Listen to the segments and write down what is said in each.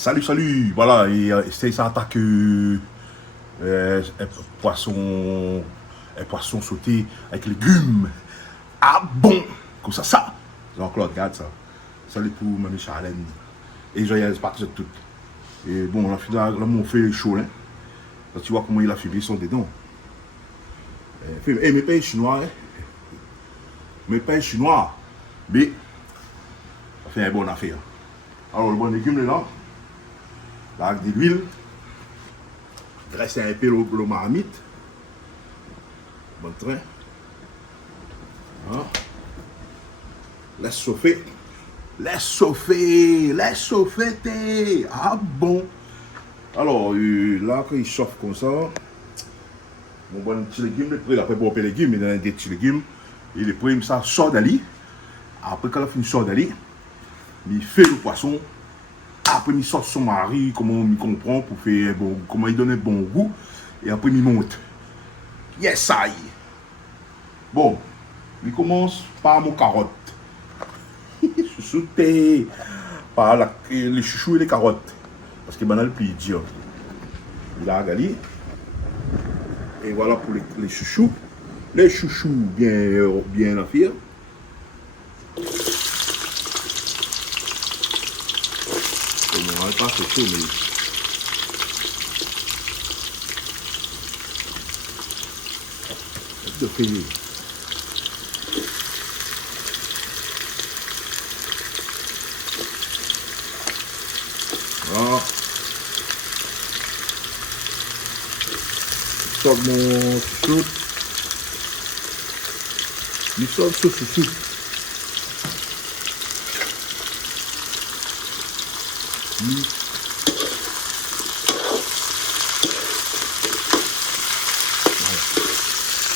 Salut, salut. Voilà, et c'est ça attaque poisson, poisson sauté avec légumes. Ah bon, comme ça. Jean-Claude, regarde ça. Salut pour Mamie Charlène. Et joyeuse Pâques de toutes. Et bon, là, on fait les chaud, hein. Là, tu vois comment il a fait son dedans. Mes pays chinois, hein. Mes pays chinois. Mais, ça fait un bon affaire. Alors, le bon légume, là. Là, avec de l'huile. Dresser un peu le marmite. Bon train. Hein? Laisse chauffer. Laisse chauffer. Ah bon. Alors, là, quand il chauffe comme ça, mon bon petit légume, il a pas pour les légumes, il a des petits légumes. Et le premier, ça sort d'aller. Après, quand il a fini sort d'aller, il fait le poisson. Après, il sort son mari, comment il comprend pour faire bon, comment il donne un bon goût. Et après, il monte. Yes, ça y est. Bon, il commence par mon carotte. Chouchouté. Par les chouchous et les carottes. Parce que banal plus dur. Il a gali. Et voilà pour les chouchous. Les chouchous bien affaires. On va pas c'est chaud, mais. De payer. Voilà. Je sors mon chouchou. Je sors ce chouchou.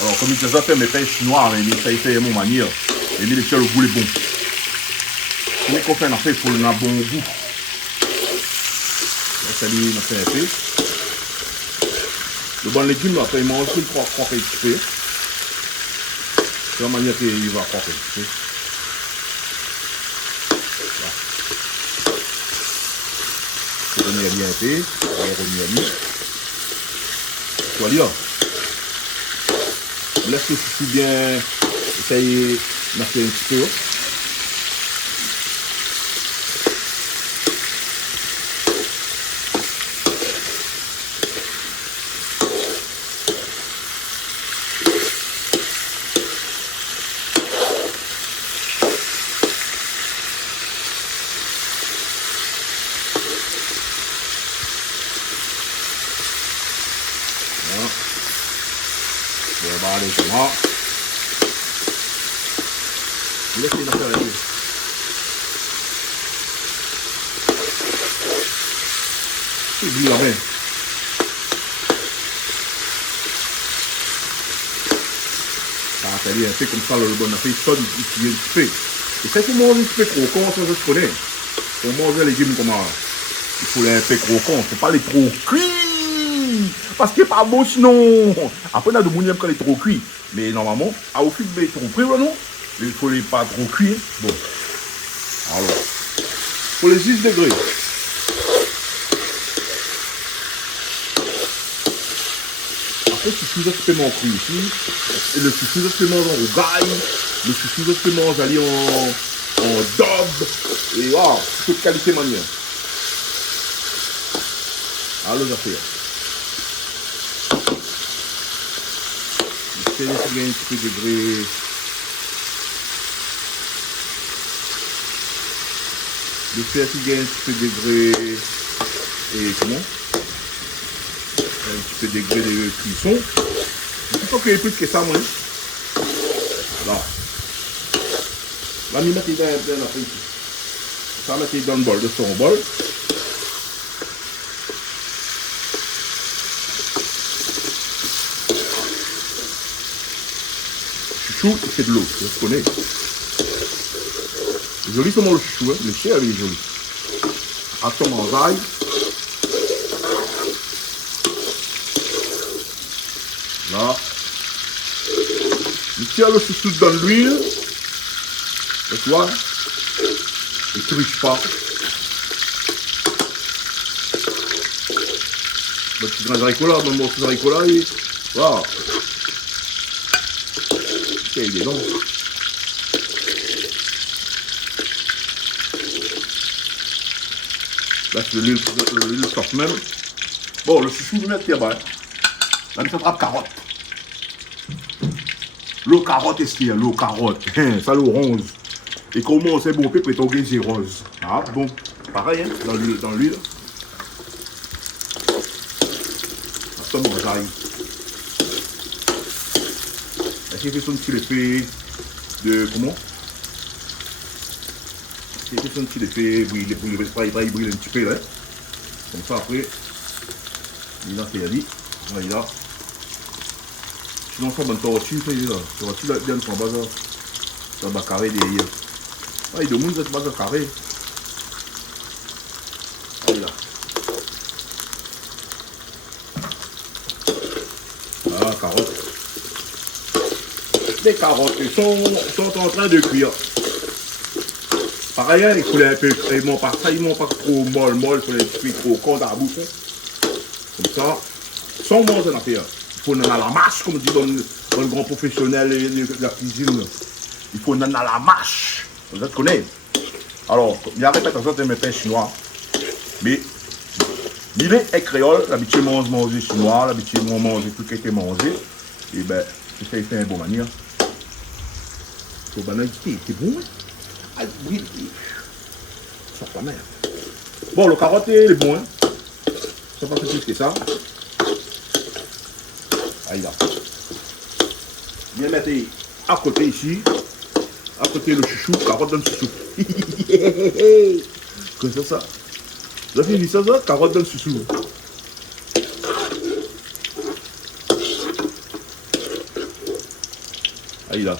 Alors, comme il te fait mes pains chinois, mais il fait mon manière. Et il fait le goût est bon. Si on fait un affaire pour un bon goût. Là, on fait un peu. Le bon légume, après, il mange une croque un petit peu. C'est la manière qu'il va croquer un petit peu. Je vais bien un peu. On va revenir. Voilà. Laisse le chouchou bien. Essayer de marquer un petit peu. Je vais avoir les tomates. Laissez la faire les yeux. C'est bien la main. Ça a fallu un peu comme ça, le bon affaire, il sonne, il un petit peu. Et c'est pour manger un petit peu croquant, ça je connais. Pour manger les légumes comme ça, il faut les un peu croquants, il ne faut pas les trop cuits. Parce qu'il n'est pas bon sinon. Après, on a de mon quand il est trop cuit. Mais normalement, au fil de trop cuit, non? Il ne faut les pas trop cuire. Bon. Alors, pour les 6 degrés. Après, le chouchou, ça se peut manger ici. Et le chouchou, ça se peut manger en gaille. Le chouchou, ça se peut manger aller en daube. Et waouh, toute qualité manière. Alors, j'ai fait. Je vais essayer un petit peu de degré. Je fais essayer un petit peu de degré. Et comment? Un petit peu de degré de cuisson. Il faut qu'il y ait plus que ça, moi. Là. Là, je vais mettre dans la frite. Ça, je vais mettre dans le bol, de son bol. Chouchou, c'est de l'eau, je connais. C'est joli comment le chouchou, hein? Le chien il est joli. À son mangeaille. Là. Je tire le chouchou dans l'huile. Et tu vois, il ne triche pas. petit grain d'haricots là, même morceau d'haricots là, et voilà. Ok, il est long. Là, c'est l'huile soft même. Bon, le chouchou, je vais mettre là-bas. Là, je attrape carotte. L'eau carotte, est-ce qu'il y a l'eau carotte? Ça, l'eau rose. Et comment c'est bon, peut-être que c'est rose. Ah, bon, pareil, hein, dans l'huile. Ça, bon, j'arrive. Est-ce qu'il fait son petit effet de. Comment? Il fait son petit effet, il brille un petit peu, là. Comme ça, après, il a fait, il a. Sinon, ça, bonne tortue, ça, il est là. Tortue, là, bien, son bazar. Ça va carré derrière. Ah, il demande cette base carré. Ah, là. Ah, carottes. Les carottes sont en train de cuire. Pareil, il faut les un peu, ils m'ont pas trop molle, il faut les cuire trop con dans la bouche. Comme ça, sans manger en affaire. Il faut en à la mâche, comme dit dans le grand professionnel de la cuisine. Il faut en à la mâche. Vous connaissez. Alors, il y a répétition de mes pains chinois. Mais, il est créole, l'habitude de manger chinois, l'habitude de manger tout ce qui est mangé. Et ben, c'est fait un bon manière. C'est bon, c'est bon. Ah, oui, ça pas mal. Bon, le carotte est bon. Hein. Ça pas plus que ça. Aïe là. Bien mettre à côté ici. À côté le chouchou, carotte dans le chouchou. Qu'est-ce que c'est ça? Vous avez vu ça, carotte dans le chouchou. Aïe là.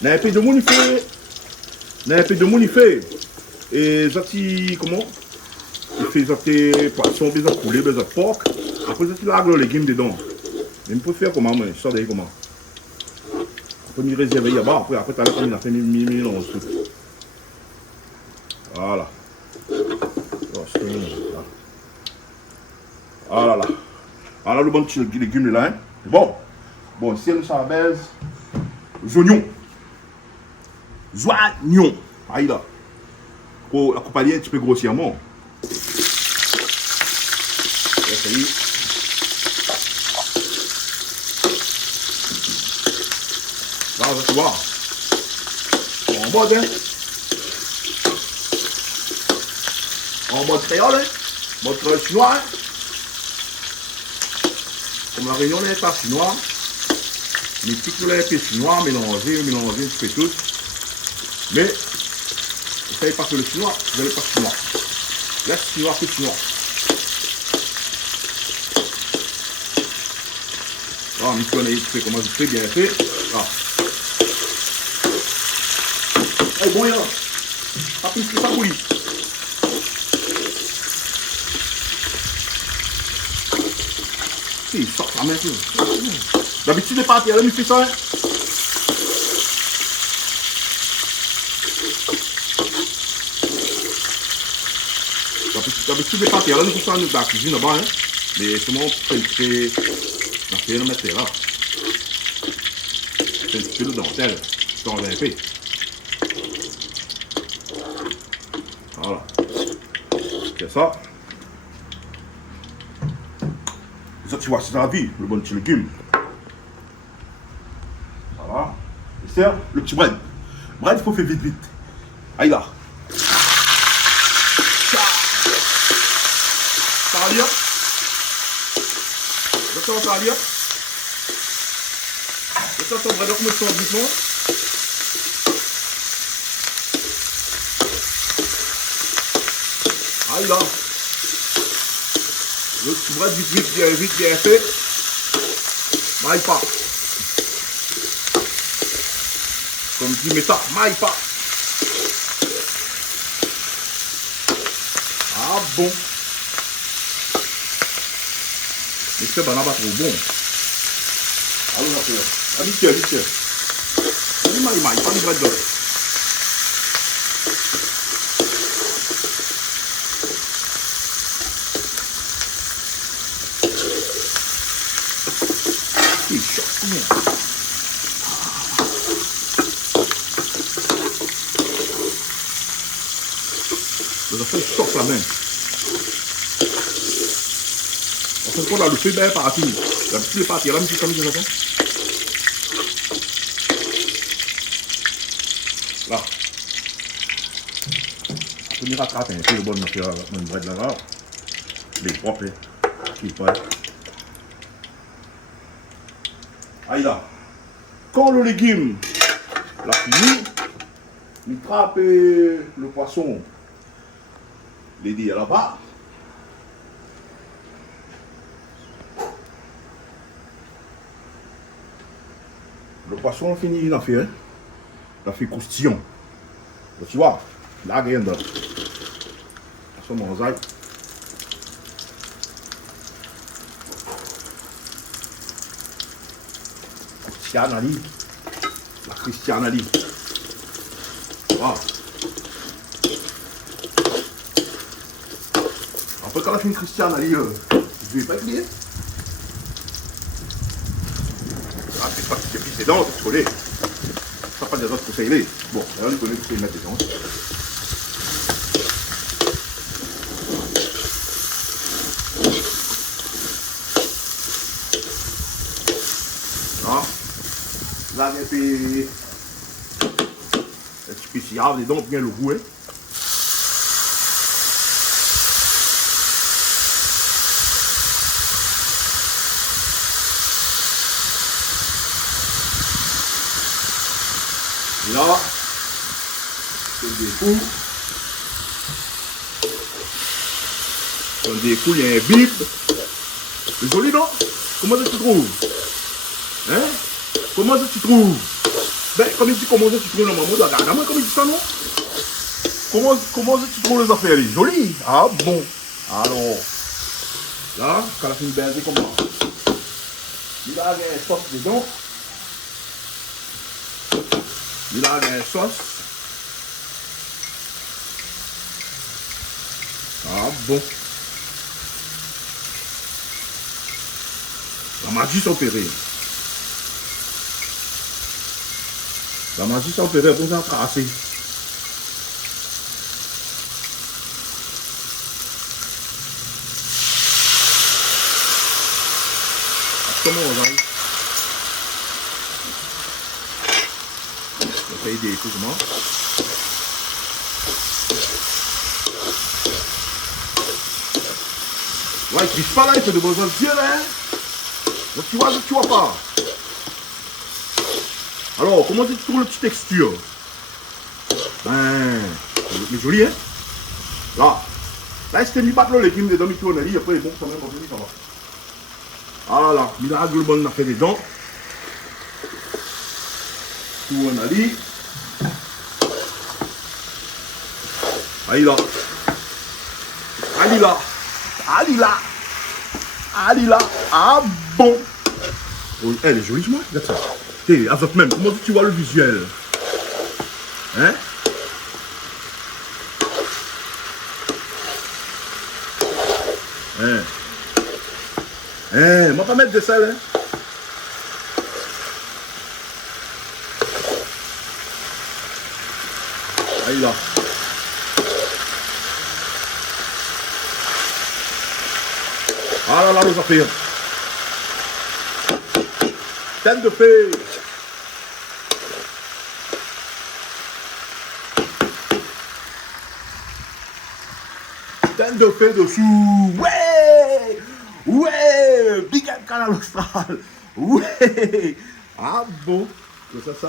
Il y a un peu de monde, il fait. Et ça, comment? Il fait ça, poisson, des poulet, des porc. Après, ça, il a les légumes dedans. Mais il peut faire comment, moi? Ça, d'ailleurs, comment? On peut y réserver là-bas. Après, tu as fait mélange tout. Voilà. Voilà là. Voilà le bon petit légume là. Hein. Bon. Bon, si on s'en baise, les oignons. Oignons. Aïe là. Pour accompagner un petit peu grossièrement. Essayer. Là, on va voir. En mode, hein. En mode créole, hein. Mode créole chinois, hein. Comme la réunion n'est pas chinois. Mais tout le peu chinois, mélanger un petit peu tout. Mais, vous ne savez pas que le chinois, vous n'avez pas chinois. Laisse chinois que chinois. Ah, on connaît comment je fais, bien fait. Ah. Oh bon, là. Pas plus que ça, oui. Il sort la main. D'habitude, les pâtes, il fait ça. Hein? D'habitude, les pâtes, il fait ça dans la cuisine là-bas. Hein? Mais tout le monde fait le mettre là. C'est un petit peu de dentelle. C'est en fait. Voilà. C'est ça. Ça, tu vois, c'est la vie, le bon petit légume. Ça va. Et c'est le petit bread. Bread, il faut faire vite, vite. Aïe là. Ça va lire. Ça va lire. Ça, ton bread, on me sent doucement. Aïe là. Le petit bread vite bien fait. Maille pas. Comme dit Meta, maille pas. Ah bon. Mais c'est pas trop bon. Allons là, habitué. Maille, pas de bread d'or. Ça fait chauffe la main. En fait, quand on a le feu, ben, partout. La petite partie, là, petit comme ça. Là. On ira traiter un peu le bon affaire, mon bread là-bas. Les propres, qui est prêt. Aïe là. Quand le légume l'a fini, il trappe le poisson. Les dés là-bas. Le poisson fini, il a fait croustillant. Donc, tu vois, là, il y a un poisson mosaïque. Christiane Ali. La Christiane Ali. Wow. Après, quand on a fait une Christiane Ali, je vais pas être lié. Ah, c'est pas que c'est dedans, c'est collé. Ça pas des autres conseils. Bon, là, on connaît que c'est mettre dedans. Là, il y a des spéciales, les dents bien le goût. Là, c'est des coups. Dans des coups, il y a un bip. C'est joli, non? Comment ça tu trouves? Hein? Comment ça tu trouves? Ben, comme il dit comment ça tu trouves normalement, regarde, moi comme il dit ça, non? Comment ça tu trouves les affaires? Joli? Ah bon. Alors, là, quand la fin de baiser comme ça. Il a une sauce dedans. Il a une sauce. Ah bon. La magie s'opérait. La magie s'opérait pour ça tracer. Comment on va? On fait des coups, comment? Ouais, il ne pas là, il fait de besoin de Dieu, hein? Donc tu vois pas. Alors, comment tu trouves la petite texture? Ben, mais joli, hein? Là, c'était mis battre le légume dedans, il tourne, après, bon, ça même pas fini, ça va. Ah là, il a le bon affaire dedans. Tourne, ali. Allez là. Allez là. Allez là. Allez là. Ah bon. Oh, elle est jolie, moi. Regarde ça. Hé, Azot même, comment tu vois le visuel? Hein? Hein? Hein? Moi pas mettre de sel, hein? Allez là. Ah là là, les affaires. Tête de fée. Tête de fée dessous. Ouais. Ouais. Big up Canal Austral. Ouais. Ah bon. C'est ça.